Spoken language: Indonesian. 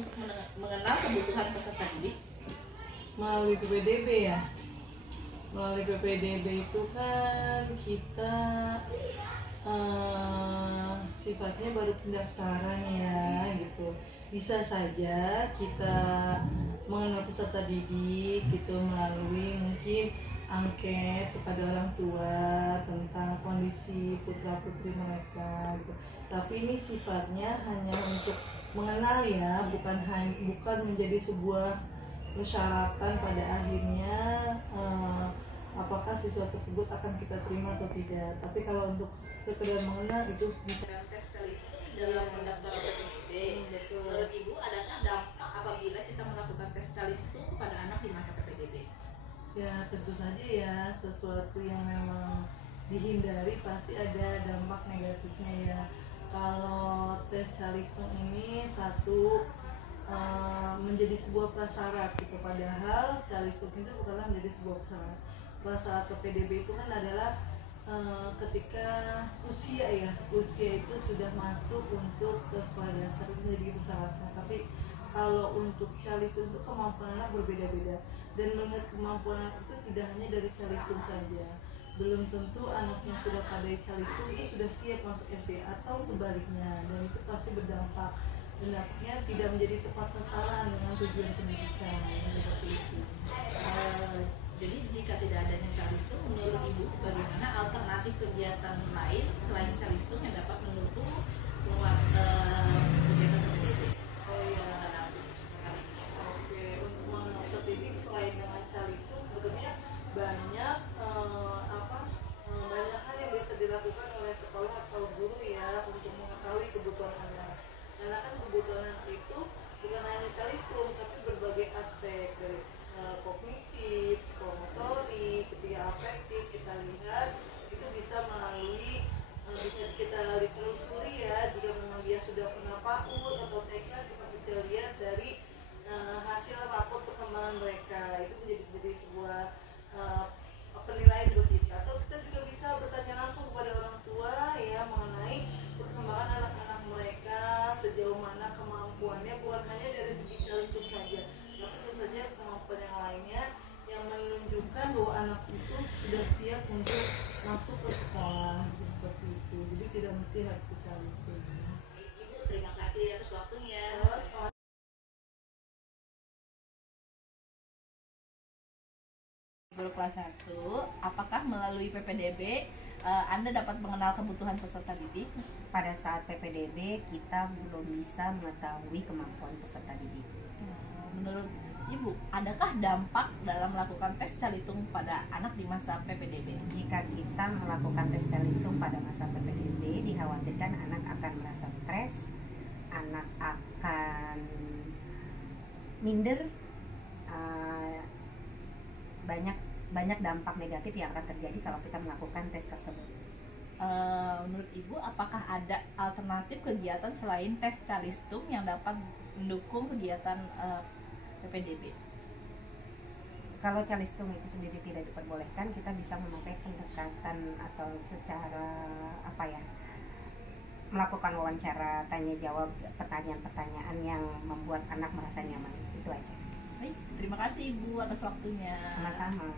untuk mengenal kebutuhan peserta didik? Melalui PPDB ya. Melalui PPDB itu kan kita sifatnya baru pendaftaran ya gitu. Bisa saja kita mengenal peserta didik gitu melalui mungkin angket kepada orang tua tentang kondisi putra putri mereka gitu. Tapi ini sifatnya hanya untuk mengenal ya, bukan menjadi sebuah persyaratan pada akhirnya apakah siswa tersebut akan kita terima atau tidak. Tapi kalau untuk sekedar mengenal itu bisa. Tes calistung dalam pendaftaran PPDB. Menurut Ibu, adakah dampak apabila kita melakukan tes calistung kepada anak di masa PPDB? Ya tentu saja ya, sesuatu yang memang dihindari pasti ada dampak negatifnya ya. Kalau tes calistung ini satu menjadi sebuah prasyarat gitu, padahal calistung itu bukanlah menjadi sebuah prasyarat. Prasyarat PPDB itu kan adalah ketika usia itu sudah masuk untuk ke sekolah dasar itu menjadi persyaratnya. Tapi kalau untuk calistung itu kemampuan anak berbeda-beda, dan melihat kemampuan anak itu tidak hanya dari calistung saja. Belum tentu anak yang sudah pandai calistung itu sudah siap masuk SD atau sebaliknya, dan itu pasti berdampak. Dan dampaknya tidak menjadi tepat sasaran dengan tujuan pendidikan seperti itu. Jadi jika tidak adanya calistung, menurut Ibu bagaimana alternatif kegiatan lain selain calistung yang dapat mendukung kegiatan PPDB? Oh iya, oke, untuk mengenal ini selain dengan calistung sebetulnya banyak banyak hal yang bisa dilakukan oleh sekolah atau guru ya untuk mengetahui kebutuhan anak. Karena kan kebutuhan anak itu bukan hanya calistung, tapi berbagai aspek dari kognitif, psikomotorik, ketika afektif kita lihat itu bisa melalui bisa kita ditelusuri ya. Jika memang dia sudah pernah PAUD atau TK, kita bisa lihat dari hasil rapor perkembangan mereka, itu menjadi sebuah penilaian buat kita. Atau kita juga bisa bertanya langsung kepada orang tua ya mengenai perkembangan anak-anak mereka, sejauh mana kemampuannya, bukan hanya dari segi calistung saja, tapi tentu saja kemampuan yang lainnya yang menunjukkan bahwa anak itu sudah siap untuk masuk ke sekolah seperti itu. Jadi tidak mesti harus ke calistung. Ibu terima kasih atas waktunya. Guru kelas 1, apakah melalui PPDB Anda dapat mengenal kebutuhan peserta didik? Pada saat PPDB kita belum bisa mengetahui kemampuan peserta didik. Menurut Ibu, adakah dampak dalam melakukan tes calistung pada anak di masa PPDB? Jika kita melakukan tes calistung pada masa PPDB, dikhawatirkan anak akan merasa stres, anak akan minder, banyak dampak negatif yang akan terjadi kalau kita melakukan tes tersebut. Menurut Ibu, apakah ada alternatif kegiatan selain tes calistung yang dapat mendukung kegiatan PPDB? Kalau calistung itu sendiri tidak diperbolehkan, kita bisa memakai pendekatan atau secara melakukan wawancara, tanya jawab, pertanyaan-pertanyaan yang membuat anak merasa nyaman. Itu aja. Baik, terima kasih Ibu atas waktunya. Sama-sama.